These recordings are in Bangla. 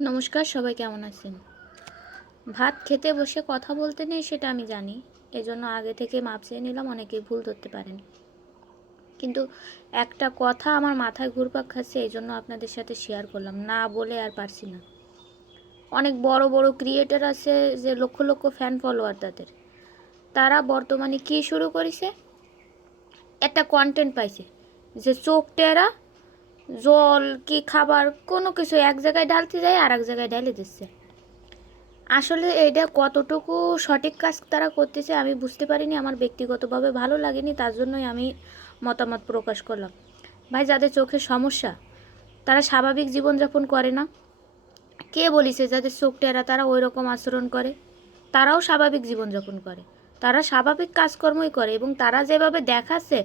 নমস্কার, সবাই কেমন আছেন? ভাত খেতে বসে কথা বলতে নেই সেটা আমি জানি। এজন্য আগে থেকে মাপ চেয়ে নিলাম, অনেকেই ভুল ধরতে পারেন। কিন্তু একটা কথা আমার মাথায় ঘুরপাক খাচ্ছে, এই জন্য আপনাদের সাথে শেয়ার করলাম, না বলে আর পারছি না। অনেক বড় বড় ক্রিয়েটার আছে যে লক্ষ লক্ষ ফ্যান ফলোয়ার তাদের, তারা বর্তমানে কি শুরু করেছে, একটা কন্টেন্ট পাইছে যে চোখ টেরা জল কি খাবার কোনো কিছু এক জায়গায় ঢালতে যায় আর এক জায়গায় ঢেলে দিচ্ছে। আসলে এটা কতটুকু সঠিক কাজ তারা করতেছে আমি বুঝতে পারিনি, আমার ব্যক্তিগতভাবে ভালো লাগেনি, তার জন্যই আমি মতামত প্রকাশ করলাম। ভাই, যাদের চোখের সমস্যা তারা স্বাভাবিক জীবনযাপন করে না? কে বলিছে যাদের চোখ টেরা তারা ওই রকম আচরণ করে? তারাও স্বাভাবিক জীবনযাপন করে, তারা স্বাভাবিক কাজকর্মই করে, এবং তারা যেভাবে দেখাচ্ছে,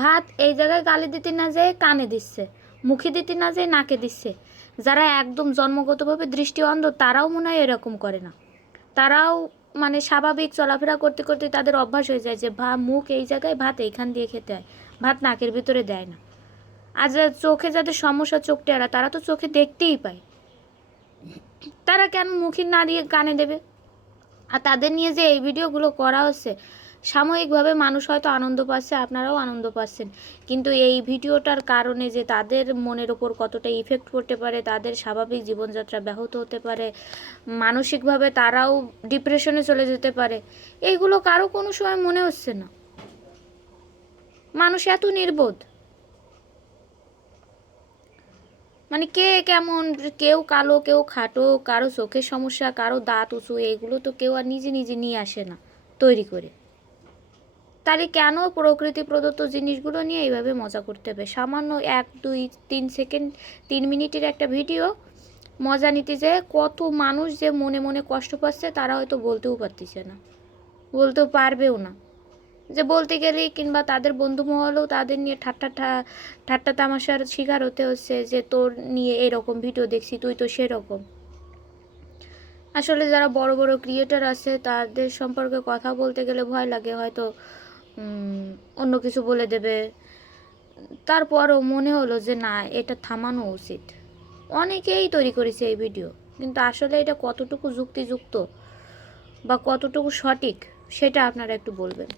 ভাত এই জায়গায় গালে দিতে না যায় কানে দিচ্ছে, মুখে দিতে না যায় নাকে দিচ্ছে। যারা একদম জন্মগতভাবে দৃষ্টি অন্ধ তারাও মনে হয় এরকম করে না। তারাও মানে স্বাভাবিক চলাফেরা করতে করতে তাদের অভ্যাস হয়ে যায় যে মুখ এই জায়গায়, ভাত এইখান দিয়ে খেতে হয়, ভাত নাকের ভিতরে দেয় না। আর চোখে যাদের সমস্যা, চোখ টেরা, তারা তো চোখে দেখতেই পায়, তারা কেন মুখে না দিয়ে কানে দেবে? আর তাদের নিয়ে যে এই ভিডিওগুলো করা হচ্ছে, সাময়িকভাবে মানুষ হয়তো আনন্দ পাচ্ছে, আপনারাও আনন্দ পাচ্ছেন, কিন্তু এই ভিডিওটার কারণে যে তাদের মনের ওপর কতটা ইফেক্ট পড়তে পারে, তাদের স্বাভাবিক জীবনযাত্রা ব্যাহত হতে পারে, মানসিকভাবে তারাও ডিপ্রেশনে চলে যেতে পারে, এইগুলো কারো কোনো সময় মনে হচ্ছে না। মানুষ এত নির্বোধ, মানে কে কেমন, কেউ কালো কেউ খাটো, কারো চোখের সমস্যা, কারো দাঁত উঁচু, এইগুলো তো কেউ আর নিজে নিজে নিয়ে আসে না তৈরি করে। তাহলে কেন প্রকৃতি প্রদত্ত জিনিসগুলো নিয়ে এইভাবে মজা করতে হবে? সামান্য 1 2 3 সেকেন্ড 3 মিনিটের একটা ভিডিও মজা নিতে যেয়ে কত মানুষ যে মনে মনে কষ্ট পাচ্ছে, তারা হয়তো বলতেও পারতেছে না, বলতেও পারবেও না। যে বলতে গেলেই কিংবা তাদের বন্ধু মহলেও তাদের নিয়ে ঠাট্টা তামাশার শিকার হতে হচ্ছে যে তোর নিয়ে এরকম ভিডিও দেখছি, তুই তো সেরকম। আসলে যারা বড় বড় ক্রিয়েটার আছে তাদের সম্পর্কে কথা বলতে গেলে ভয় লাগে, হয়তো অন্য কিছু বলে দেবে। তারপরও মনে হলো যে না, এটা থামানো উচিত। অনেকেই তৈরি করেছে এই ভিডিও, কিন্তু আসলে এটা কতটুকু যুক্তিযুক্ত বা কতটুকু সঠিক সেটা আপনারা একটু বলবেন।